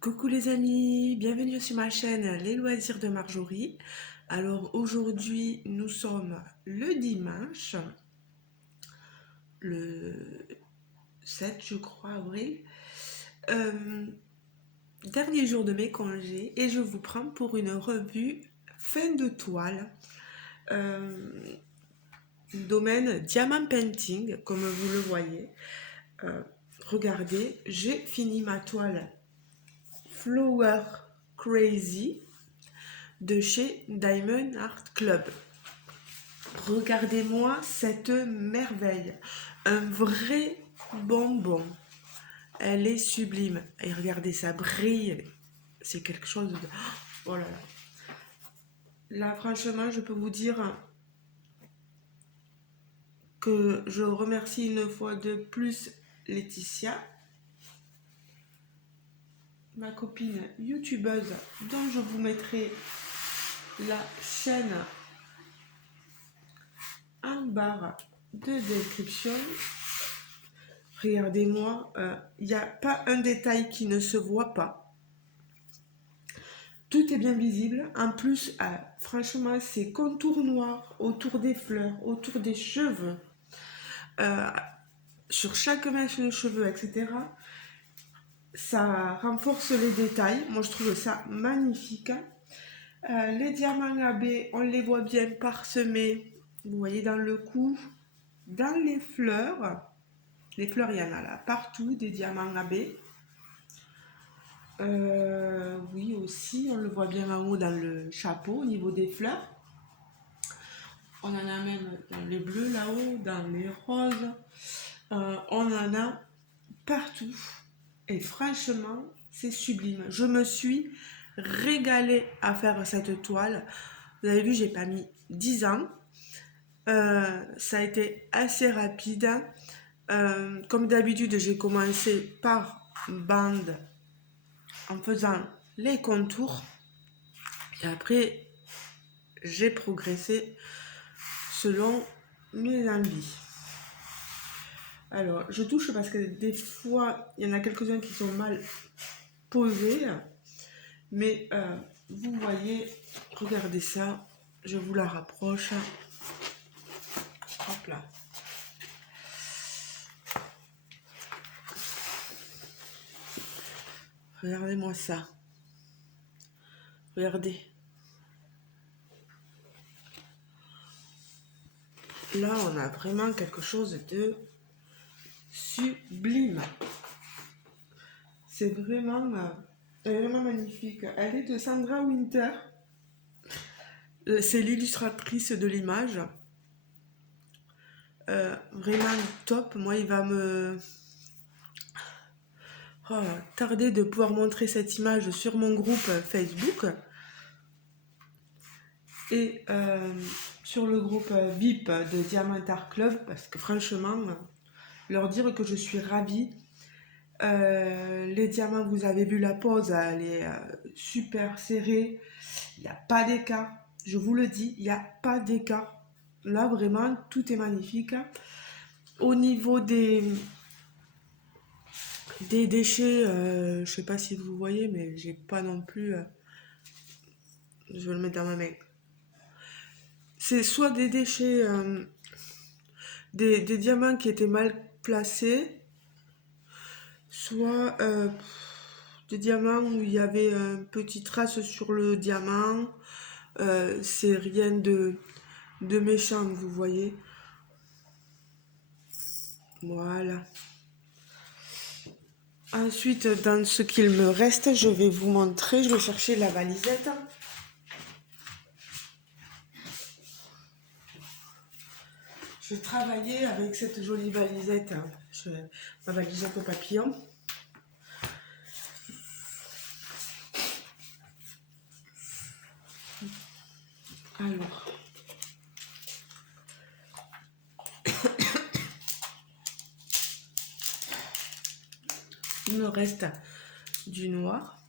Coucou les amis, bienvenue sur ma chaîne Les Loisirs de Marjorie. Alors aujourd'hui nous sommes le dimanche, le 7 je crois avril, Euh, dernier jour de mes congés et je vous prends pour une revue fin de toile, euh, domaine diamant painting comme vous le voyez. Euh, Regardez, j'ai fini ma toile Flower Crazy de chez Diamond Art Club. Regardez-moi cette merveille, un vrai bonbon. Elle est sublime. Et regardez, ça brille. C'est quelque chose de... Oh là là. Là, franchement, je peux vous dire que je remercie une fois de plus Laetitia, ma copine youtubeuse, dont je vous mettrai la chaîne en barre de description. Regardez-moi, il n'y a pas un détail qui ne se voit pas. Tout est bien visible. En plus, franchement, ces contours noirs autour des fleurs, autour des cheveux, euh, sur chaque mèche de cheveux, etc. Ça renforce les détails. Moi, je trouve ça magnifique. Les diamants AB, on les voit bien parsemés. Vous voyez dans le cou, dans les fleurs. Les fleurs, il y en a là partout, des diamants AB. Oui, aussi, on le voit bien en haut dans le chapeau, au niveau des fleurs. On en a même dans les bleus là-haut, dans les roses. On en a partout. Et franchement, c'est sublime. Je me suis régalée à faire cette toile. Vous avez vu, j'ai pas mis 10 ans. Ça a été assez rapide. Comme d'habitude, j'ai commencé par bande en faisant les contours. Et après, j'ai progressé selon mes envies. Alors, je touche parce que des fois, il y en a quelques-uns qui sont mal posés. Mais vous voyez, regardez ça. Je vous la rapproche. Hop là. Regardez-moi ça. Regardez. Là, on a vraiment quelque chose de sublime. C'est vraiment, elle est vraiment magnifique. Elle est de Sandra Winter. C'est l'illustratrice de l'image. Vraiment top. Moi, il va me tarder de pouvoir montrer cette image sur mon groupe Facebook. Et sur le groupe VIP de Diamond Art Club, parce que franchement, leur dire que je suis ravie. Les diamants, vous avez vu la pose, elle est super serrée. Il n'y a pas d'écart. Je vous le dis, il n'y a pas d'écart. Là, vraiment, tout est magnifique. Au niveau des déchets, je ne sais pas si vous voyez, mais j'ai pas non plus... je vais le mettre dans ma main. C'est soit des déchets, des diamants qui étaient mal placés, soit des diamants où il y avait une petite trace sur le diamant. C'est rien de méchant, vous voyez. Voilà. Ensuite, dans ce qu'il me reste, je vais vous montrer. Je vais chercher la valisette. Je travaillais avec cette jolie valisette, ma valisette au papillon. Alors, il me reste du noir.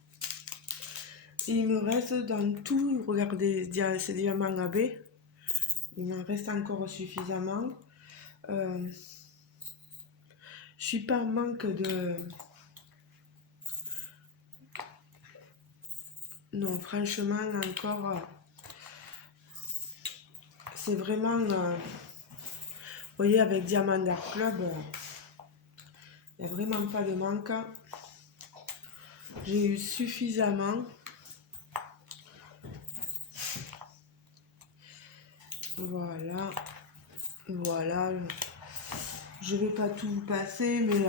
Et il me reste dans tout, regardez, ces diamants AB. Il m'en reste encore suffisamment. Je suis pas en manque non, franchement, encore, c'est vraiment, vous voyez, avec Diamant Dark Club, il n'y a vraiment pas de manque. J'ai eu suffisamment. Voilà, voilà. Je vais pas tout vous passer, mais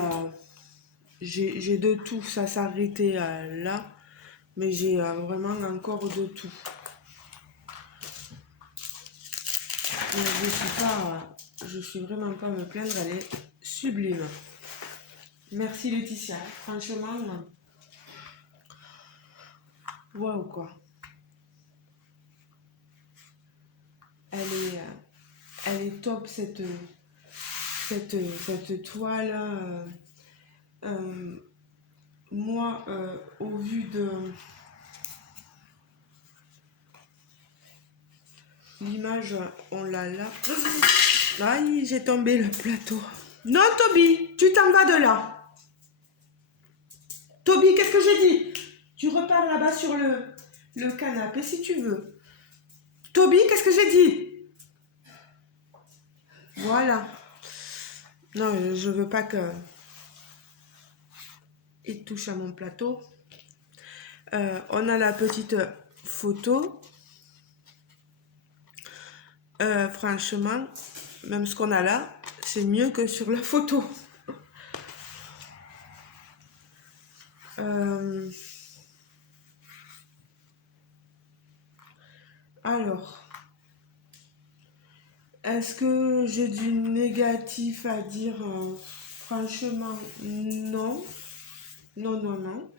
j'ai de tout. Ça s'arrêtait là, mais j'ai vraiment encore de tout. Je suis vraiment pas à me plaindre, elle est sublime. Merci Laetitia, franchement, waouh quoi. Elle est top cette toile. Moi, au vu de l'image, on l'a là. Aïe, j'ai tombé le plateau. Non, Toby, tu t'en vas de là. Toby, qu'est-ce que j'ai dit? Tu repars là-bas sur le canapé si tu veux. Toby, qu'est-ce que j'ai dit? Voilà. Non, je veux pas que il touche à mon plateau. On a la petite photo. Franchement, même ce qu'on a là, c'est mieux que sur la photo. Alors, est-ce que j'ai du négatif à dire? Franchement, non. Non, non, non.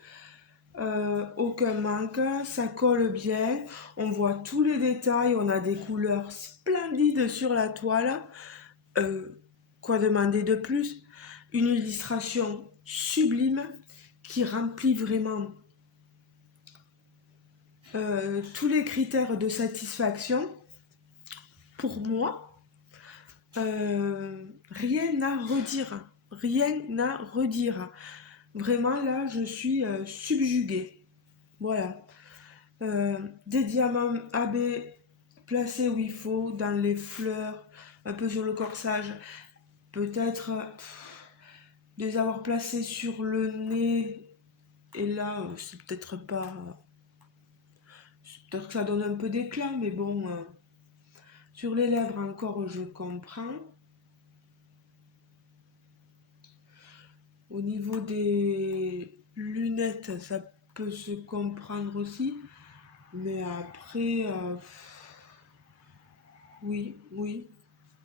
Aucun manque, ça colle bien, on voit tous les détails, on a des couleurs splendides sur la toile. Quoi demander de plus? Une illustration sublime qui remplit vraiment tous les critères de satisfaction. Pour moi, rien à redire, rien à redire. Vraiment là, je suis subjuguée. Voilà. Des diamants AB placés où il faut, dans les fleurs, un peu sur le corsage. Peut-être les avoir placés sur le nez. Et là, c'est peut-être pas. Peut-être que ça donne un peu d'éclat, mais bon. Sur les lèvres encore, je comprends. Au niveau des lunettes, ça peut se comprendre aussi. Mais après, oui, oui,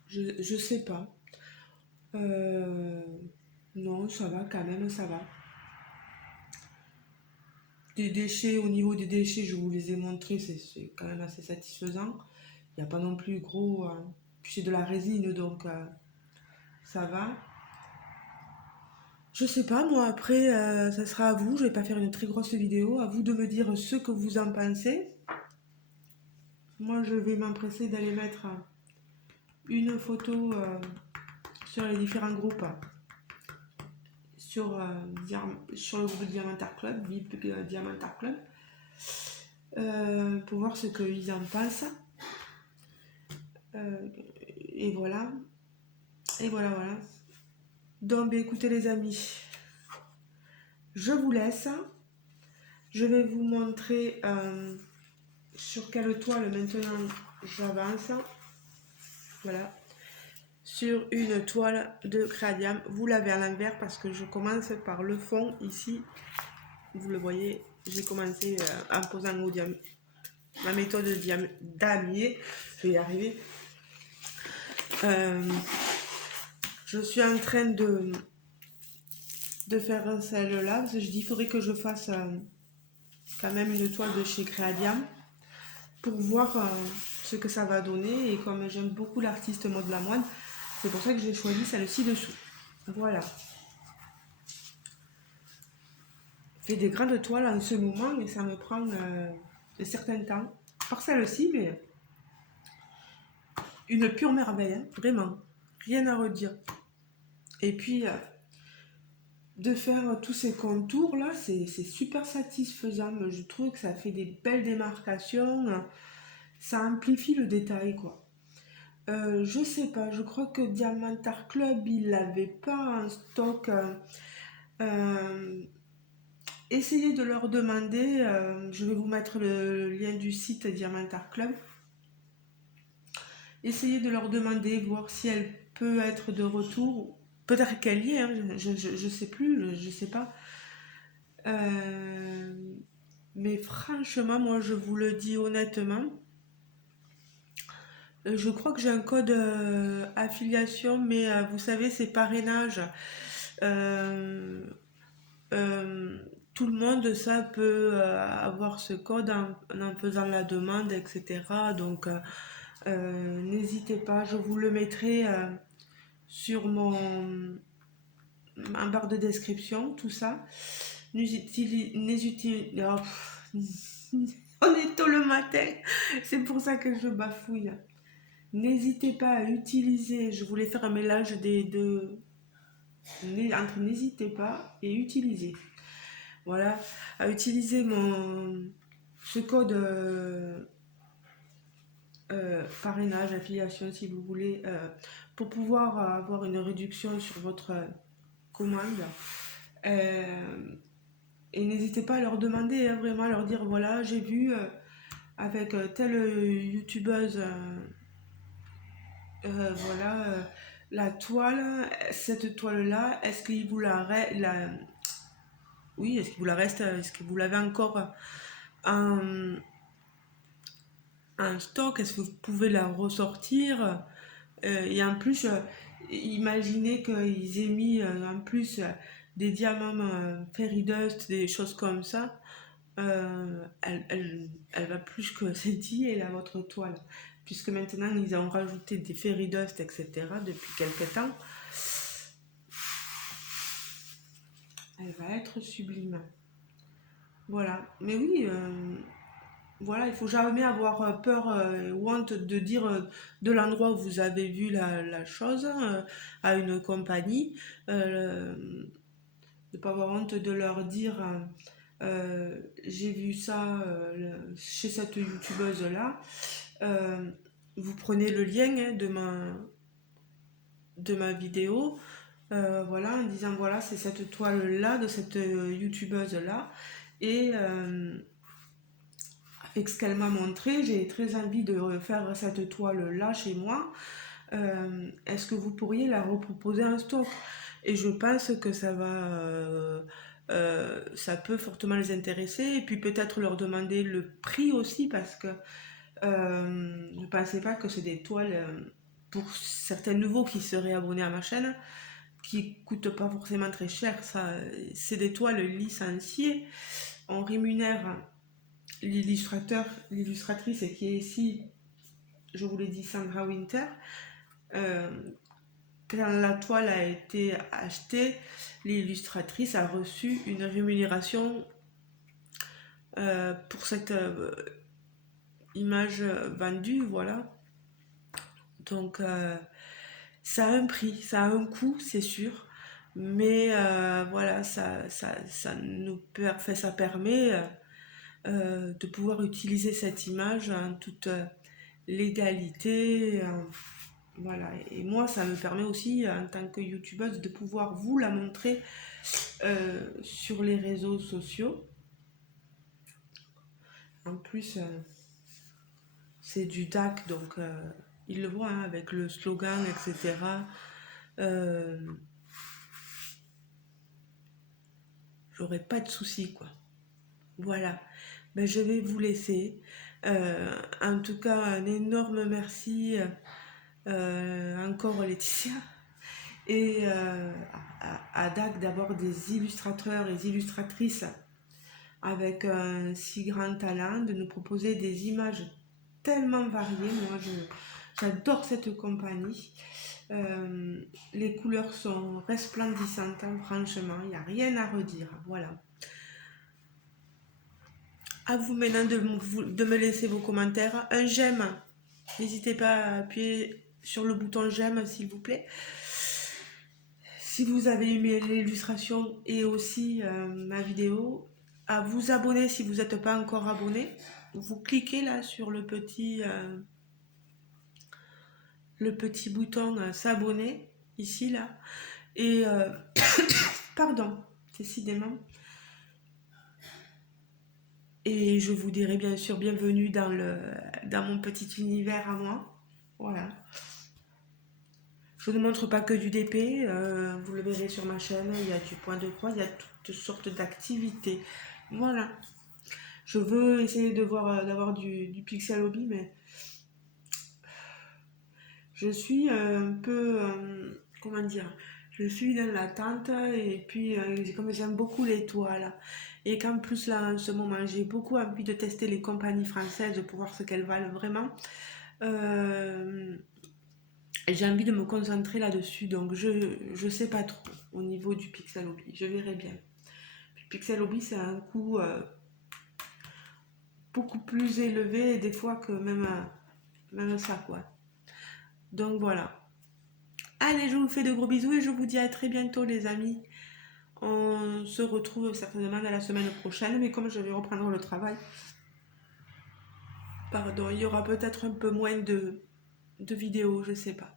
je sais pas. Non, ça va quand même, ça va. Des déchets, au niveau des déchets, je vous les ai montrés, c'est quand même assez satisfaisant. Il n'y a pas non plus gros. Puis c'est de la résine, donc ça va. Je sais pas, moi après, ça sera à vous. Je vais pas faire une très grosse vidéo. À vous de me dire ce que vous en pensez. Moi, je vais m'empresser d'aller mettre une photo sur les différents groupes. Sur le groupe Diamant Art Club, VIP Diamant Art Club, pour voir ce qu'ils en pensent. Et voilà. Et voilà, voilà. Donc, écoutez les amis, je vous laisse. Je vais vous montrer sur quelle toile maintenant j'avance. Voilà. Sur une toile de Créadiam. Vous l'avez à l'envers parce que je commence par le fond ici. Vous le voyez, j'ai commencé en posant ma méthode damier. Je vais y arriver. Je suis en train de faire celle-là parce que je dis il faudrait que je fasse quand même une toile de chez Créadiam pour voir ce que ça va donner. Et comme j'aime beaucoup l'artiste Maud Lamoine, c'est pour ça que j'ai choisi celle-ci dessous. Voilà. Je fais des grandes toiles en ce moment et ça me prend un certain temps. Par celle-ci, mais une pure merveille, hein, vraiment. Rien à redire. Et puis, de faire tous ces contours là, c'est super satisfaisant. Je trouve que ça fait des belles démarcations, ça amplifie le détail quoi. Je sais pas, je crois que Diamantar Club il l'avait pas en stock. Euh, Essayez de leur demander, je vais vous mettre le lien du site Diamantar Club. Essayez de leur demander, voir si elle peut être de retour. Peut-être qu'elle y est, hein, je sais plus, je sais pas. Euh, mais franchement, moi je vous le dis honnêtement, je crois que j'ai un code affiliation, mais vous savez, c'est parrainage. Euh, euh, Tout le monde, ça peut avoir ce code en faisant la demande, etc. Donc, n'hésitez pas, je vous le mettrai sur en barre de description, tout ça. N'hésitez, oh, on est tôt le matin, c'est pour ça que je bafouille. N'hésitez pas à utiliser, je voulais faire un mélange des deux, entre n'hésitez pas et utiliser. Voilà, à utiliser ce code parrainage, affiliation si vous voulez, pour pouvoir avoir une réduction sur votre commande. Et n'hésitez pas à leur demander, hein, vraiment à leur dire voilà, j'ai vu avec telle youtubeuse, voilà, la toile, cette toile-là, est-ce qu'il vous oui, est-ce qu'il vous la reste, est-ce que vous l'avez encore en, en stock, est-ce que vous pouvez la ressortir? Et en plus, imaginez qu'ils aient mis en plus des diamants fairy dust, des choses comme ça. Elle va plus que scintiller là, votre toile. Puisque maintenant, ils ont rajouté des fairy dust, etc. depuis quelques temps. Elle va être sublime. Voilà. Mais oui, voilà, il faut jamais avoir peur ou honte de dire de l'endroit où vous avez vu la chose à une compagnie. De ne pas avoir honte de leur dire j'ai vu ça chez cette youtubeuse là. Vous prenez le lien hein, de ma vidéo, voilà, en disant voilà, c'est cette toile là de cette youtubeuse là. Et avec ce qu'elle m'a montré, j'ai très envie de refaire cette toile là chez moi. Est-ce que vous pourriez la reproposer en stock? Et je pense que ça peut fortement les intéresser. Et puis peut-être leur demander le prix aussi parce que je ne pensais pas que c'est des toiles pour certains nouveaux qui seraient abonnés à ma chaîne qui coûtent pas forcément très cher. Ça, c'est des toiles licenciées. On rémunère l'illustratrice qui est ici, je vous l'ai dit, Sandra Winter. Euh, Quand la toile a été achetée, l'illustratrice a reçu une rémunération pour cette image vendue, voilà. Donc ça a un prix, ça a un coût, c'est sûr, mais voilà, ça permet de pouvoir utiliser cette image en toute légalité. Voilà, et moi ça me permet aussi en tant que youtubeuse de pouvoir vous la montrer sur les réseaux sociaux. En plus, c'est du DAC, donc ils le voient hein, avec le slogan, etc. J'aurais pas de soucis, quoi. Voilà, ben, je vais vous laisser. En tout cas, un énorme merci encore Laetitia et à DAC d'avoir des illustrateurs et illustratrices avec un si grand talent, de nous proposer des images tellement variées. Moi, j'adore cette compagnie. Les couleurs sont resplendissantes, hein, franchement, il n'y a rien à redire. Voilà. À vous maintenant de me laisser vos commentaires. Un j'aime. N'hésitez pas à appuyer sur le bouton j'aime, s'il vous plaît. si vous avez aimé l'illustration et aussi ma vidéo, à vous abonner si vous n'êtes pas encore abonné. Vous cliquez là sur le petit bouton s'abonner, ici là. Et pardon, décidément. Et je vous dirai bien sûr bienvenue dans mon petit univers à moi. Voilà. Je ne montre pas que du DP, vous le verrez sur ma chaîne, il y a du point de croix, il y a toutes sortes d'activités. Voilà. Je veux essayer d'avoir du pixel hobby, mais je suis un peu, comment dire, je suis dans l'attente et puis comme j'aime beaucoup les toiles et qu'en plus là en ce moment j'ai beaucoup envie de tester les compagnies françaises pour voir ce qu'elles valent vraiment, euh, j'ai envie de me concentrer là-dessus, donc je sais pas trop au niveau du pixel hobby, je verrai bien. Puis pixel hobby c'est un coût beaucoup plus élevé des fois que même ça quoi. Donc voilà. Allez, je vous fais de gros bisous et je vous dis à très bientôt les amis. On se retrouve certainement dans la semaine prochaine, mais comme je vais reprendre le travail, pardon, il y aura peut-être un peu moins de vidéos, je sais pas.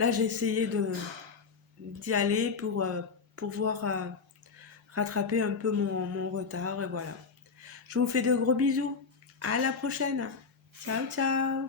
Là, j'ai essayé d'y aller pour pouvoir rattraper un peu mon retard et voilà. Je vous fais de gros bisous. À la prochaine. Ciao, ciao.